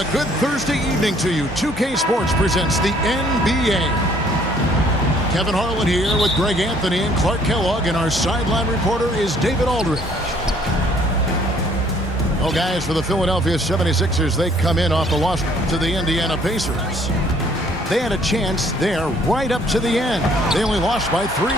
A good Thursday evening to you. 2K Sports presents the NBA. Kevin Harlan here with Greg Anthony and Clark Kellogg, and our sideline reporter is David Aldridge. Well, guys, for the Philadelphia 76ers, they come in off the loss to the Indiana Pacers. They had a chance there right up to the end. They only lost by 3.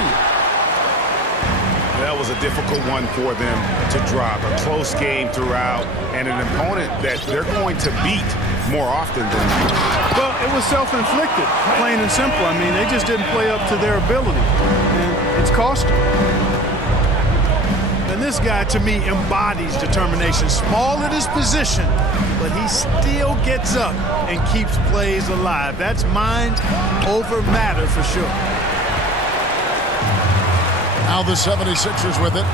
That was a difficult one for them to drop. A close game throughout, and an opponent that they're going to beat more often than not. Well, it was self-inflicted, plain and simple. I mean, they just didn't play up to their ability, and it's cost them. And this guy, to me, embodies determination. Small at his position, but he still gets up and keeps plays alive. That's mind over matter for sure. Now the 76ers with it.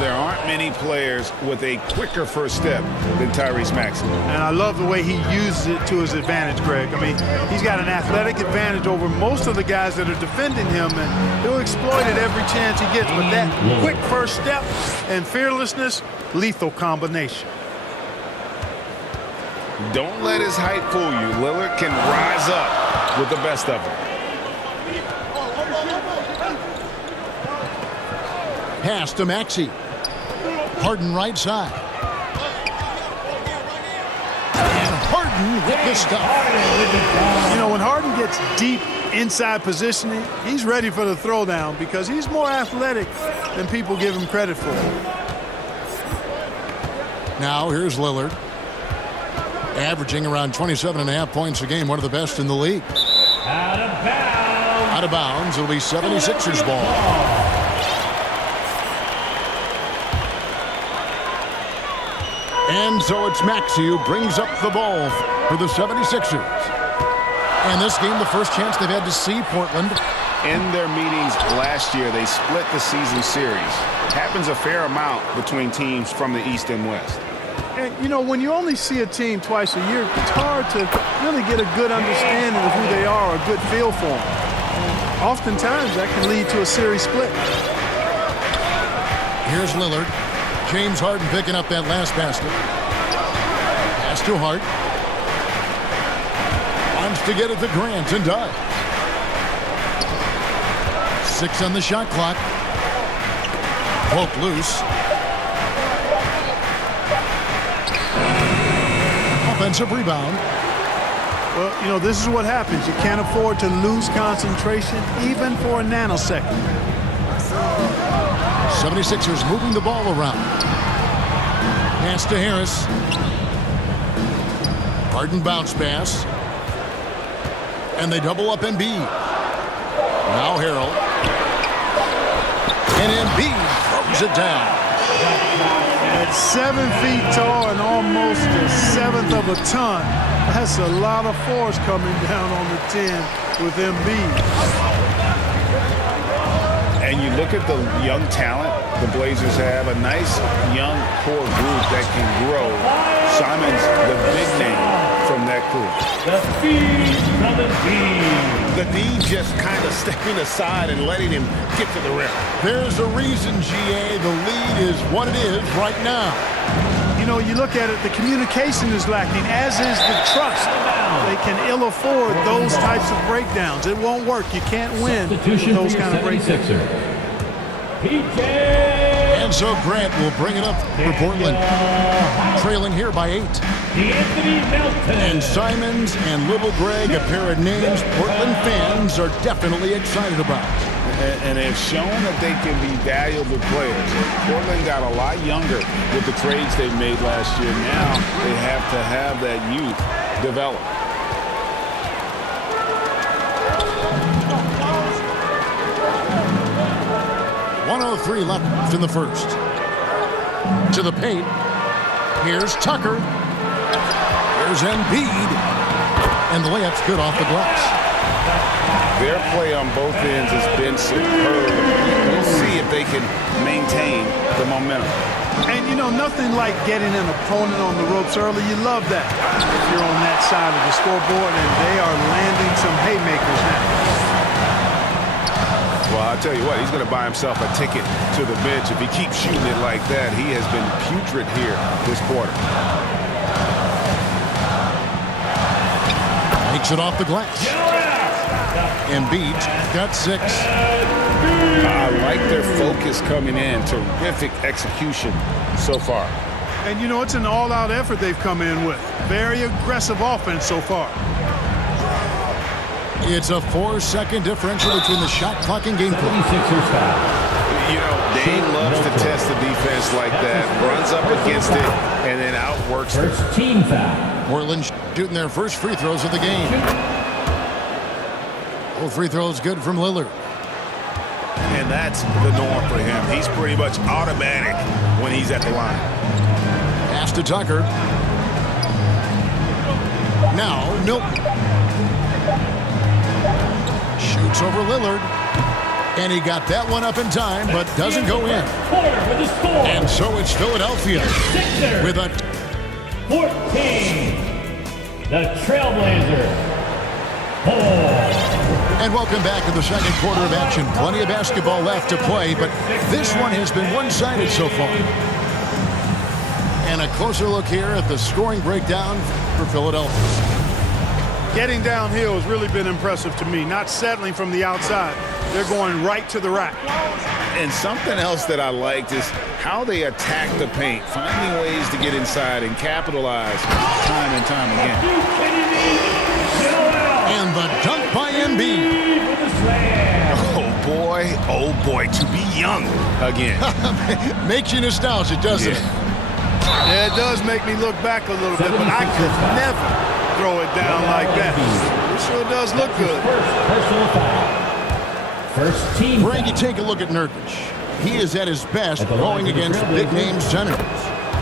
There aren't many players with a quicker first step than Tyrese Maxey. And I love the way he uses it to his advantage, Greg. I mean, he's got an athletic advantage over most of the guys that are defending him, and he'll exploit it every chance he gets. But that quick first step and fearlessness, lethal combination. Don't let his height fool you. Lillard can rise up with the best of them. Pass to Maxey. Harden right side. And Harden with the stuff. You know, when Harden gets deep inside positioning, he's ready for the throwdown because he's more athletic than people give him credit for. Now here's Lillard. Averaging around 27.5 points a game, one of the best in the league. Out of bounds. Out of bounds. It'll be 76ers ball. And so it's Maxey who brings up the ball for the 76ers. And this game, the first chance they've had to see Portland. In their meetings last year, they split the season series. Happens a fair amount between teams from the East and West. And, you know, when you only see a team twice a year, it's hard to really get a good understanding of who they are, a good feel for them. And oftentimes, that can lead to a series split. Here's Lillard. James Harden picking up that last basket. Pass to Hart. Wants to get it to Grant and does. 6 on the shot clock. Poke loose. Offensive rebound. Well, you know, this is what happens. You can't afford to lose concentration even for a nanosecond. 76ers moving the ball around. Pass to Harris. Harden bounce pass. And they double up Embiid. Now Harrell. And Embiid throws it down. At 7 feet tall and almost a seventh of a ton, that's a lot of force coming down on the 10 with Embiid. And you look at the young talent the Blazers have, a nice young core group that can grow. Simon's the big name from that group. The feed from Embiid. The D just kind of stepping aside and letting him get to the rim. There's a reason, GA, the lead is what it is right now. You know, you look at it, the communication is lacking, as is the trust. They can ill afford those types of breakdowns. It won't work. You can't win with those kind of breakdowns. And so Grant will bring it up for Portland. Trailing here by 8. And Simons and Little Greg, a pair of names Portland fans are definitely excited about. And they've shown that they can be valuable players. Portland got a lot younger with the trades they made last year. Now they have to have that youth develop. .103 left in the first. To the paint. Here's Tucker. Here's Embiid. And the layup's good off the glass. Their play on both ends has been superb. We'll see if they can maintain the momentum. And, you know, nothing like getting an opponent on the ropes early. You love that if you're on that side of the scoreboard, and they are landing some haymakers now. Well, I'll tell you what, he's going to buy himself a ticket to the bench. If he keeps shooting it like that, he has been putrid here this quarter. Takes it off the glass. Embiid's got 6. I like their focus coming in. Terrific execution so far. And, you know, it's an all-out effort they've come in with. Very aggressive offense so far. It's a 4-second differential between the shot clock and game clock. 76ers foul. You know, Dame loves to test the defense like that. Runs up against it and then outworks it. First team foul. Portland shooting their first free throws of the game. Both free throws good from Lillard. And that's the norm for him. He's pretty much automatic when he's at the line. Pass to Tucker. Now Milton. Shoots over Lillard. And he got that one up in time, but doesn't go in. Porter with the score. And so it's Philadelphia Sixers. with a 14. The Trailblazers. 4. And welcome back to the second quarter of action. Plenty of basketball left to play, but this one has been one-sided so far. And a closer look here at the scoring breakdown for Philadelphia. Getting downhill has really been impressive to me. Not settling from the outside. They're going right to the rack. And something else that I liked is how they attack the paint, finding ways to get inside and capitalize time and time again. And the dunk by Embiid. Oh boy, to be young again. Makes you nostalgic, doesn't it? Yeah, it does make me look back a little bit, but I could never throw it down like that. It sure does look good. Personal foul. First team Frankie, foul. take a look at Nurkic. He is at his best going against big-name centers.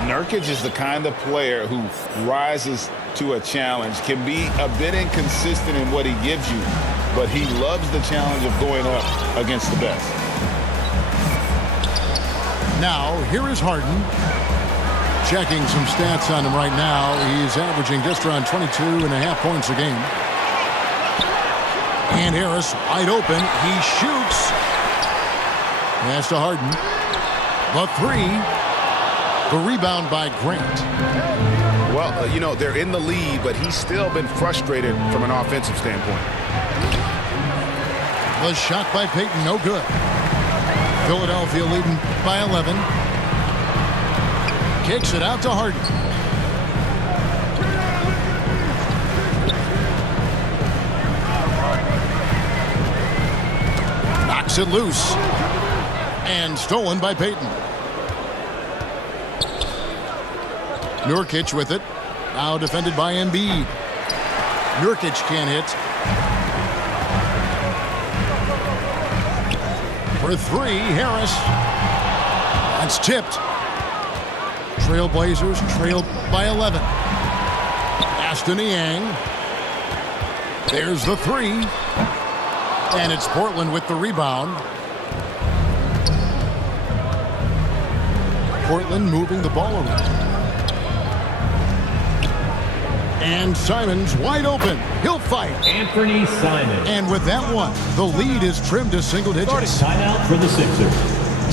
Nurkic is the kind of player who rises to a challenge, can be a bit inconsistent in what he gives you, but he loves the challenge of going up against the best. Now, here is Harden. Checking some stats on him right now. He's averaging just around 22.5 points a game. And Harris wide open. He shoots. Pass to Harden. The 3. The rebound by Grant. Well, you know, they're in the lead, but he's still been frustrated from an offensive standpoint. The shot by Payton, no good. Philadelphia leading by 11. Kicks it out to Harden. Knocks it loose. And stolen by Payton. Nurkic with it. Now defended by Embiid. Nurkic can't hit. For 3, Harris. That's tipped. Trailblazers trailed by 11. Ashton Niang. There's the 3. And it's Portland with the rebound. Portland moving the ball around. And Simons wide open. He'll fight. Anthony Simons. And with that one, the lead is trimmed to single digits. Timeout for the Sixers.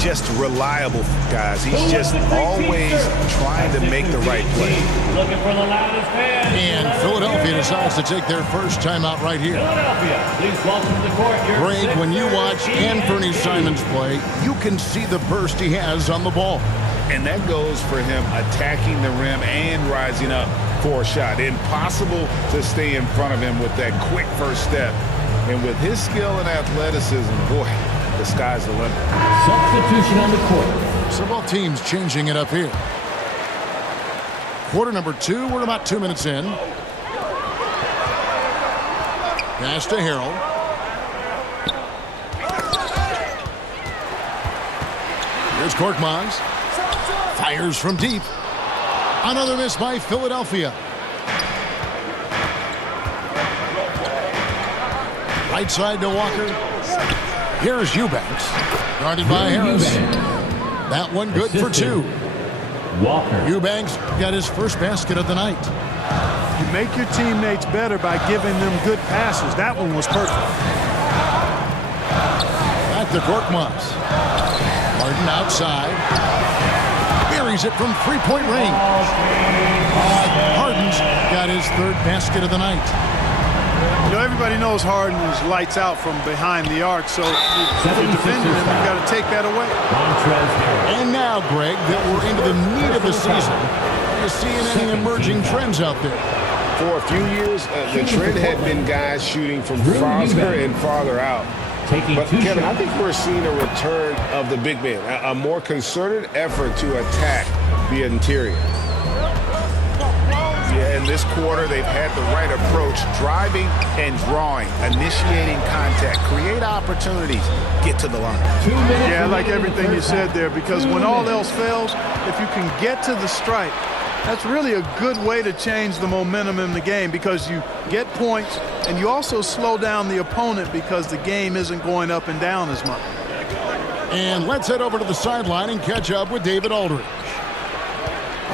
Just reliable, guys. He's just always trying to make the right play. Looking for the loudest fans. And Philadelphia decides to take their first timeout right here. Philadelphia, please welcome to the court. Greg, when you watch Anthony Simons play, you can see the burst he has on the ball. And that goes for him attacking the rim and rising up for a shot. Impossible to stay in front of him with that quick first step. And with his skill and athleticism, boy, the sky's the limit. Substitution on the court. So both teams changing it up here. Quarter number 2, we're about 2 minutes in. Pass to Harrell. Here's Korkmaz. Fires from deep. Another miss by Philadelphia. Right side to Walker. Here's Eubanks. Guarded by Harris. That one good for 2. Walker. Eubanks got his first basket of the night. You make your teammates better by giving them good passes. That one was perfect. Back to Korkmaz. Harden outside. Buries it from three-point range. Harden's got his third basket of the night. You know, everybody knows Harden is lights out from behind the arc, so if you're defending him, you've got to take that away. And now, Greg, that we're into the meat of the season, are you seeing any emerging trends out there? For a few years, the trend had been guys shooting from farther and farther out. But, Kevin, I think we're seeing a return of the big man, a more concerted effort to attack the interior. Yeah, in this quarter, they've had the right approach, driving and drawing, initiating contact, create opportunities, get to the line. Yeah, I like everything you said there, because when all else fails, if you can get to the stripe, that's really a good way to change the momentum in the game, because you get points and you also slow down the opponent because the game isn't going up and down as much. And let's head over to the sideline and catch up with David Aldridge.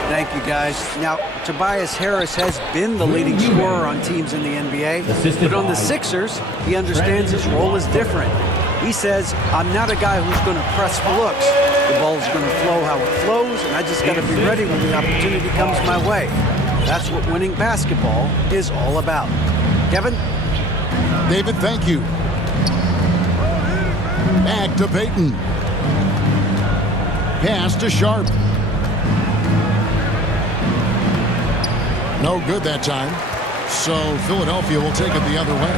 Thank you, guys. Now, Tobias Harris has been the leading scorer on teams in the NBA, but on the Sixers, he understands his role is different. He says, I'm not a guy who's going to press for looks. The ball's going to flow how it flows, and I just got to be ready when the opportunity comes my way. That's what winning basketball is all about. Kevin? David, thank you. Back to Payton. Pass to Sharp. No good that time. So Philadelphia will take it the other way.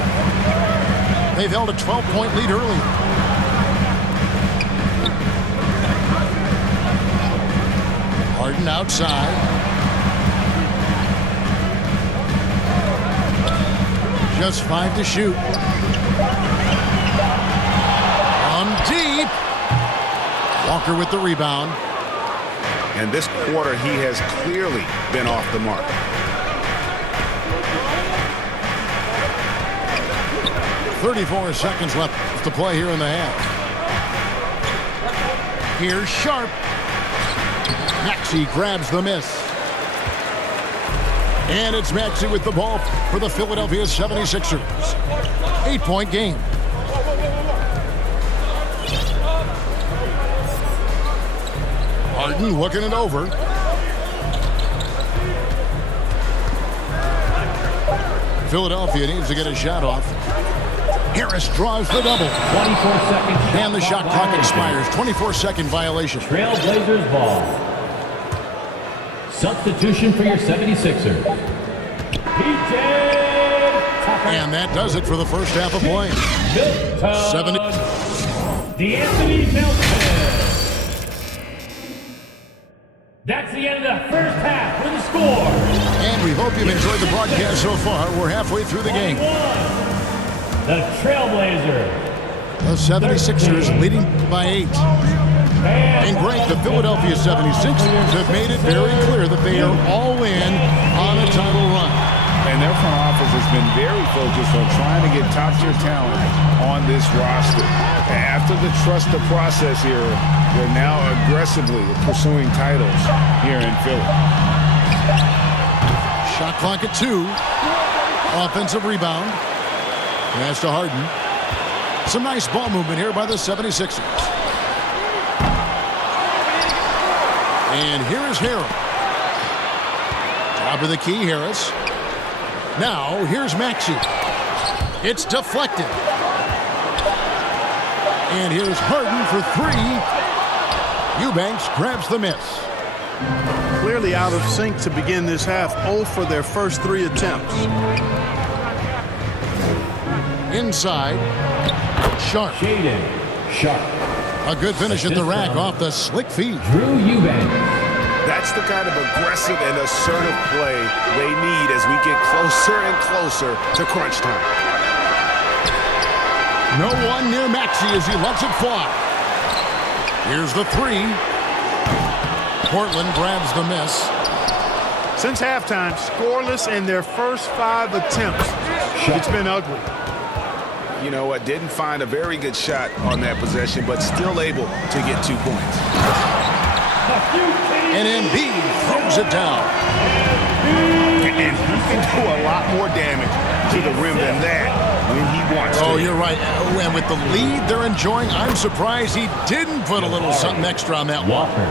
They've held a 12-point lead early. Harden outside. Just 5 to shoot. On deep. Walker with the rebound. And this quarter, he has clearly been off the mark. .34 seconds left to play here in the half. Here's Sharp. Maxey grabs the miss. And it's Maxey with the ball for the Philadelphia 76ers. 8-point game. Harden looking it over. Philadelphia needs to get a shot off. Harris draws the double. 24 seconds. And the shot clock expires. 24-second violation. Trailblazers ball. Substitution for your 76ers. PJ And that does it for the first half of play. 70. D'Anthony Melton. That's the end of the first half for the score. And we hope you've enjoyed the broadcast so far. We're halfway through the game. The Trailblazers. The 76ers leading by 8. And Greg, the Philadelphia 76ers have made it very clear that they are all in on a title run. And their front office has been very focused on trying to get top-tier talent on this roster. After the trust the process era, they're now aggressively pursuing titles here in Philly. Shot clock at 2. Offensive rebound. Pass to Harden. Some nice ball movement here by the 76ers. And here is Harris. Top of the key, Harris. Now, here's Maxey. It's deflected. And here's Harden for 3. Eubanks grabs the miss. Clearly out of sync to begin this half. 0 for their first 3 attempts. Inside. Sharp. Shaden Sharp. A good finish at the rack off the slick feed. Drew Eubanks. That's the kind of aggressive and assertive play they need as we get closer and closer to crunch time. No one near Maxey as he lets it fly. Here's the 3. Portland grabs the miss. Since halftime, scoreless in their first 5 attempts. It's been ugly. You know what? Didn't find a very good shot on that possession, but still able to get 2 points. And Embiid throws it down. And he can do a lot more damage to the rim than that when he wants to. Oh, you're right. And with the lead they're enjoying, I'm surprised he didn't put a little something extra on that one. Walker.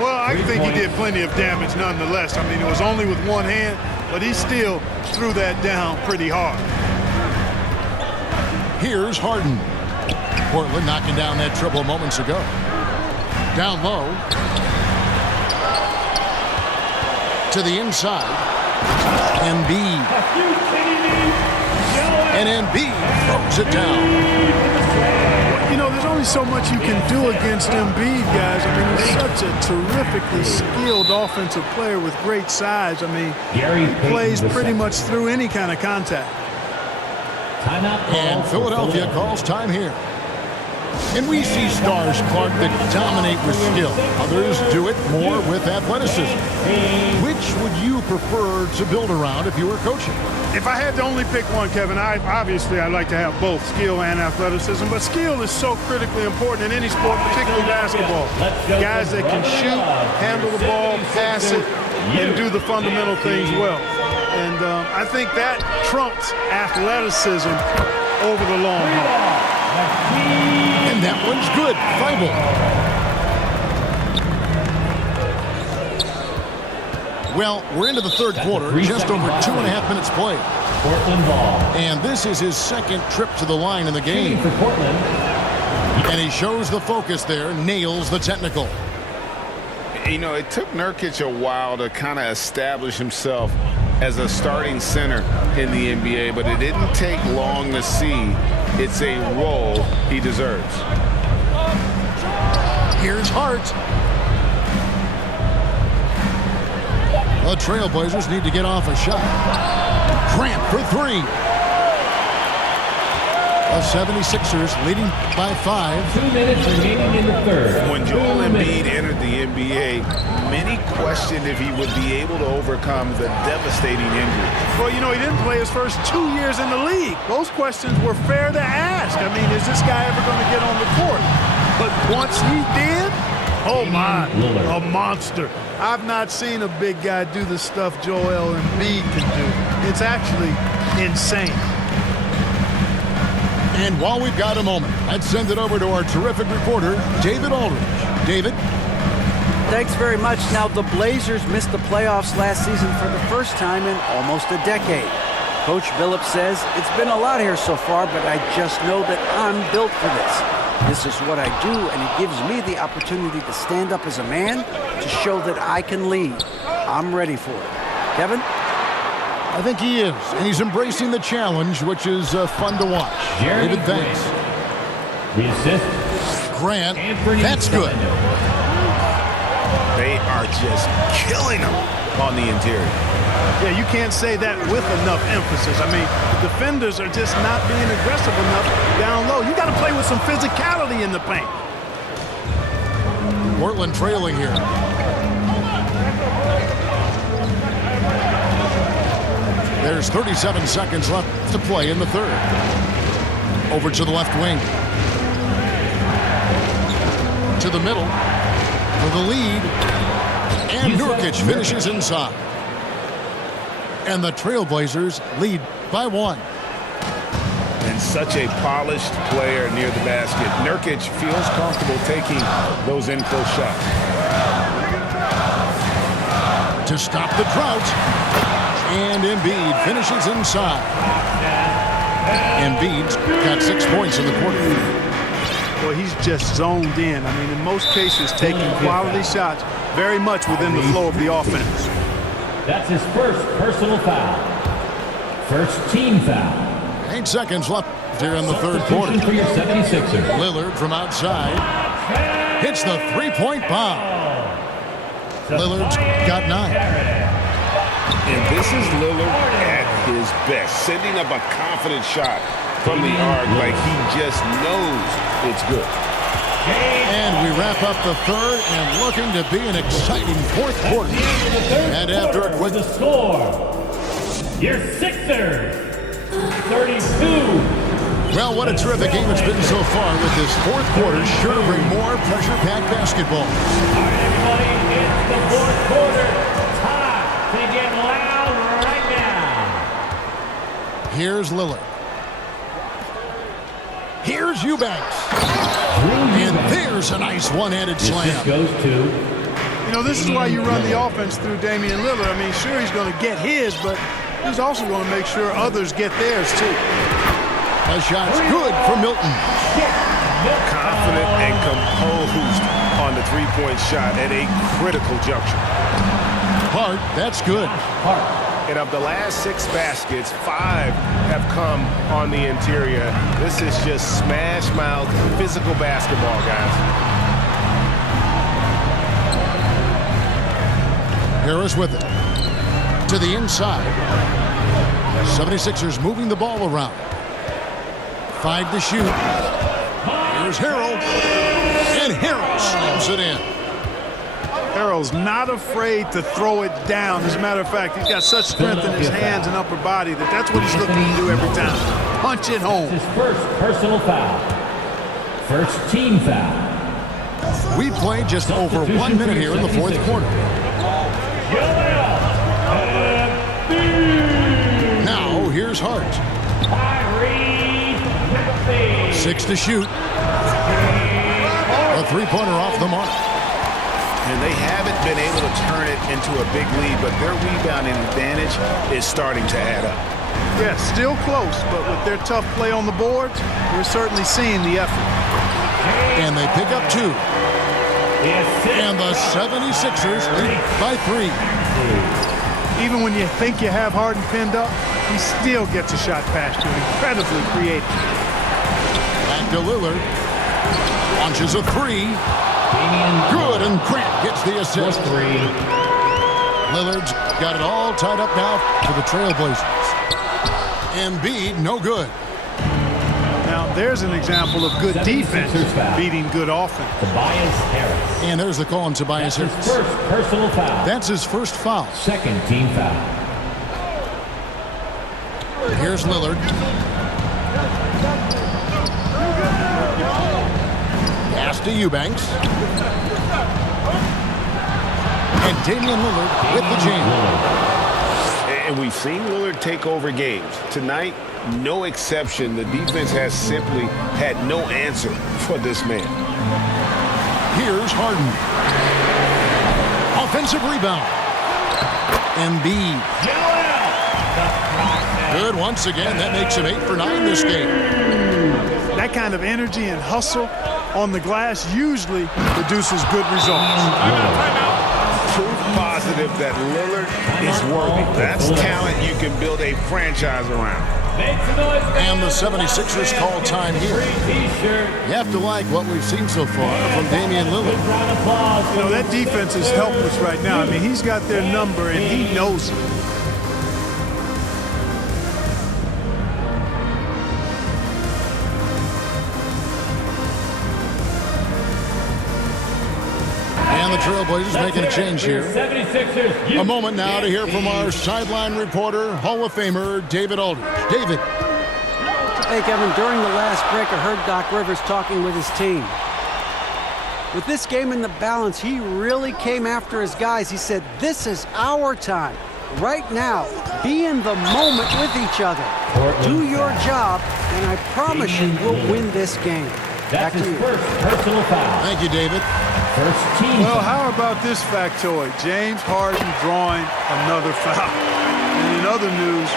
Well, I think he did plenty of damage nonetheless. I mean, it was only with one hand, but he still threw that down pretty hard. Here's Harden. Portland knocking down that triple moments ago. Down low. To the inside. Embiid. And Embiid throws it down. You know, there's only so much you can do against Embiid, guys. I mean, he's such a terrifically skilled offensive player with great size. I mean, he plays pretty much through any kind of contact. And Philadelphia calls time here. And we see stars, Clark, that dominate with skill. Others do it more with athleticism. Which would you prefer to build around if you were coaching? If I had to only pick one, Kevin, obviously I'd like to have both skill and athleticism, but skill is so critically important in any sport, particularly basketball. Guys that can shoot, handle the ball, pass it, and do the fundamental things well. And I think that trumps athleticism over the long haul. And that one's good. Thybulle. Well, we're into the third quarter, just over 2.5 minutes played. Portland ball. And this is his second trip to the line in the game. For Portland. And he shows the focus there, nails the technical. You know, it took Nurkic a while to kind of establish himself as a starting center in the NBA, but it didn't take long to see it's a role he deserves. Here's Hart. The Trailblazers need to get off a shot. Grant for three. The 76ers leading by 5. 2 minutes remaining in the third. When Joel Embiid entered the NBA, many questioned if he would be able to overcome the devastating injury. Well, you know, he didn't play his first 2 years in the league. Those questions were fair to ask. I mean, is this guy ever going to get on the court? But once he did, oh my, a monster. I've not seen a big guy do the stuff Joel Embiid can do. It's actually insane. And while we've got a moment, let's send it over to our terrific reporter, David Aldridge. David? Thanks very much. Now, the Blazers missed the playoffs last season for the first time in almost a decade. Coach Billups says, it's been a lot here so far, but I just know that I'm built for this. This is what I do, and it gives me the opportunity to stand up as a man to show that I can lead. I'm ready for it. Kevin? I think he is, and he's embracing the challenge, which is fun to watch. David, thanks. The assist. Grant, that's good. They are just killing him on the interior. Yeah, you can't say that with enough emphasis. I mean, the defenders are just not being aggressive enough down low. You got to play with some physicality in the paint. Portland trailing here. There's 37 seconds left to play in the third. Over to the left wing. To the middle. For the lead. And Nurkic finishes inside. And the Trailblazers lead by 1. And such a polished player near the basket. Nurkic feels comfortable taking those in-close shots. To stop the drought. And Embiid finishes inside. Embiid's got 6 points in the quarter. Well, he's just zoned in. I mean, in most cases, taking quality shots very much within the flow of the offense. That's his first personal foul. First team foul. 8 seconds left here in the third quarter. For your 76ers. Lillard from outside. Hits the three-point bomb. Lillard's got 9. And this is Lillard at his best, sending up a confident shot from the arc like he just knows it's good. And we wrap up the third and looking to be an exciting fourth quarter. And after a quick the score, your Sixers, 32. Well, what a terrific game it's been so far with this fourth quarter. Sure to bring more pressure-packed basketball. All right, everybody, it's the fourth quarter. Time to get loud right now. Here's Lillard. Here's Eubanks. And there's a nice one-handed slam. Goes to. You know, this is why you run the offense through Damian Lillard. I mean, sure, he's going to get his, but he's also going to make sure others get theirs, too. A shot's good for Milton. Confident and composed on the three-point shot at a critical juncture. Hart, that's good. And of the last 6 baskets, 5 have come on the interior. This is just smash-mouth physical basketball, guys. Harris with it. To the inside. 76ers moving the ball around. 5 to shoot. Here's Harrell. And Harrell slams it in. Harrell's not afraid to throw it down. As a matter of fact, he's got such strength in his hands and upper body that's what he's looking to do every time. Punch it home. His first personal foul. First team foul. We played just over 1 minute here in the fourth quarter. Now, here's Hart. 6 to shoot. A three-pointer off the mark. And they haven't been able to turn it into a big lead, but their rebounding advantage is starting to add up. Yes, still close, but with their tough play on the boards, we're certainly seeing the effort. And they pick up 2. And the 76ers lead by 3. Even when you think you have Harden pinned up, he still gets a shot past you. Incredibly creative. Back to Lillard. Launches a 3. Good, and Grant gets the assist. Lillard's got it all tied up now for the Trailblazers. Embiid, no good. Now, there's an example of good defense beating good offense. Tobias Harris. And there's the call on Tobias His Harris. first personal foul. That's his first foul. Second team foul. Here's Lillard. Pass to Eubanks. And Damian Lillard with the jam. And we've seen Lillard take over games. Tonight, no exception. The defense has simply had no answer for this man. Here's Harden. Offensive rebound. Embiid. Good once again. That makes him 8 for 9 this game. That kind of energy and hustle on the glass usually produces good results. Proof positive that Lillard is worthy. That's talent you can build a franchise around. And the 76ers call time here. You have to like what we've seen so far from Damian Lillard. You know, that defense is helpless right now. I mean, he's got their number, and he knows it. And the Trailblazers making a change here. A moment now to hear from our sideline reporter, Hall of Famer David Aldridge. David. Hey, Kevin, during the last break, I heard Doc Rivers talking with his team. With this game in the balance, he really came after his guys. He said, this is our time. Right now, be in the moment with each other. Do your job, and I promise you we'll win this game. Back to you. First personal foul. Thank you, David. First team. Well, how about this factoid? James Harden drawing another foul. And in other news,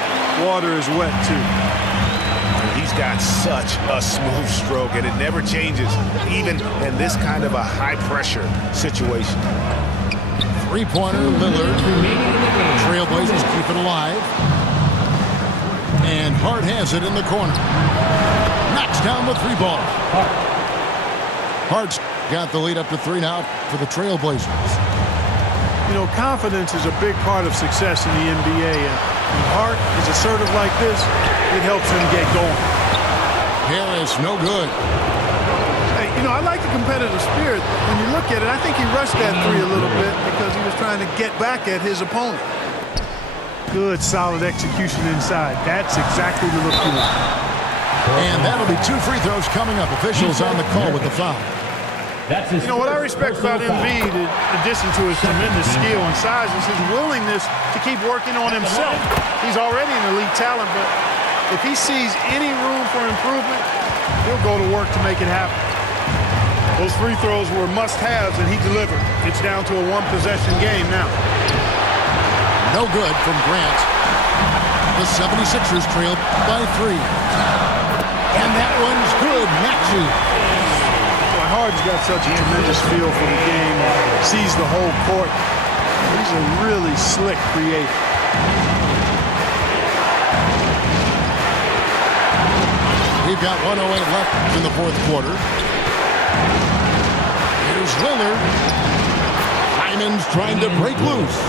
water is wet, too. He's got such a smooth stroke, and it never changes, even in this kind of a high-pressure situation. Three-pointer, Lillard. Trailblazers keep it alive. And Hart has it in the corner. Knocks down the 3 ball. Hart's got the lead up to 3 now for the Trailblazers. You know, confidence is a big part of success in the NBA, and when Hart is assertive like this, it helps him get going. Harris, no good. Hey, you know, I like the competitive spirit. When you look at it, I think he rushed that 3 a little bit because he was trying to get back at his opponent. Good, solid execution inside. That's exactly the look you want. And that'll be 2 free throws coming up. Officials on the call with the foul. You know, what I respect about Embiid, in addition to his tremendous skill and size, is his willingness to keep working on himself. He's already an elite talent, but if he sees any room for improvement, he'll go to work to make it happen. Those free throws were must-haves, and he delivered. It's down to a 1-possession game now. No good from Grant. The 76ers trail by 3. And that one's good. Maxey. Well, Harden's got such a tremendous feel for the game. Sees the whole court. He's a really slick creator. We've got 1:08 left in the fourth quarter. Here's Lillard. Simons trying to break loose.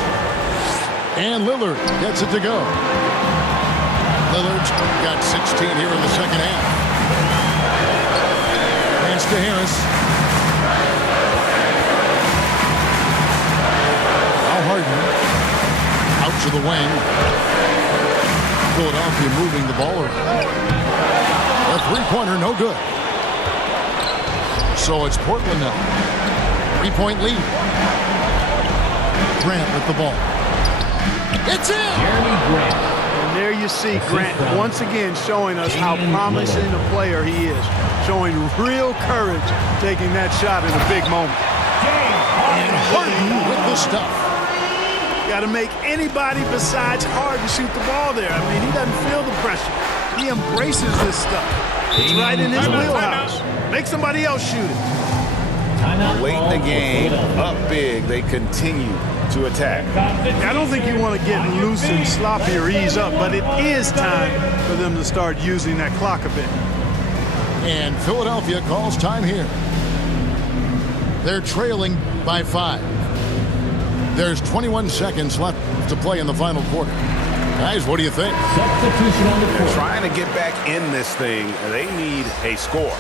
And Lillard gets it to go. Lillard's got 16 here in the second half. Pass to Harris. Now Harden. Out to the wing. Philadelphia moving the ball around. A three-pointer, no good. So it's Portland now. 3-point lead. Grant with the ball. It's in! Jeremy Grant. And there you see Grant once again showing us how promising a player he is. Showing real courage taking that shot in a big moment. And Harden with the stuff. Got to make anybody besides Harden shoot the ball there. I mean, he doesn't feel the pressure. He embraces this stuff. It's right in his wheelhouse. Make somebody else shoot it. Late in the game, up big, they continue to attack. I don't think you want to get loose and sloppy or ease up, but it is time for them to start using that clock a bit. And Philadelphia calls time here. They're trailing by 5. There's 21 seconds left to play in the final quarter. Guys, what do you think? Substitution on the They're court. trying to get back in this thing, and they need a score.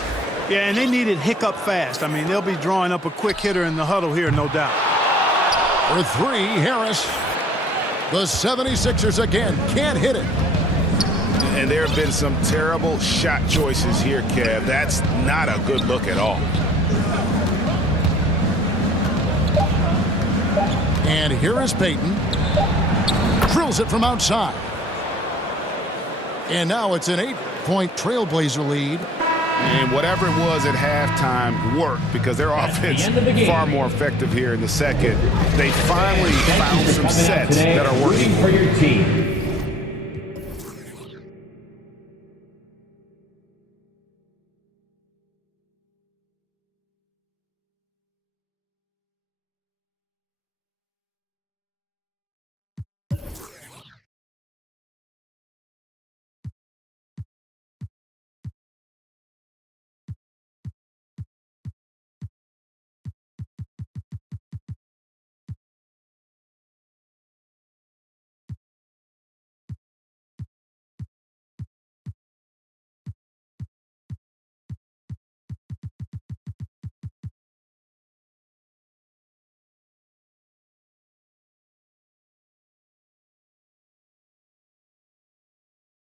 Yeah, and they need it hiccup fast. I mean, they'll be drawing up a quick hitter in the huddle here, no doubt. For 3, Harris. The 76ers again can't hit it. And there have been some terrible shot choices here, Kev. That's not a good look at all. And here is Payton. Drills it from outside. And now it's an 8-point Trailblazer lead. And whatever it was at halftime worked because their offense far more effective here in the second. They finally found some sets that are working. For your team.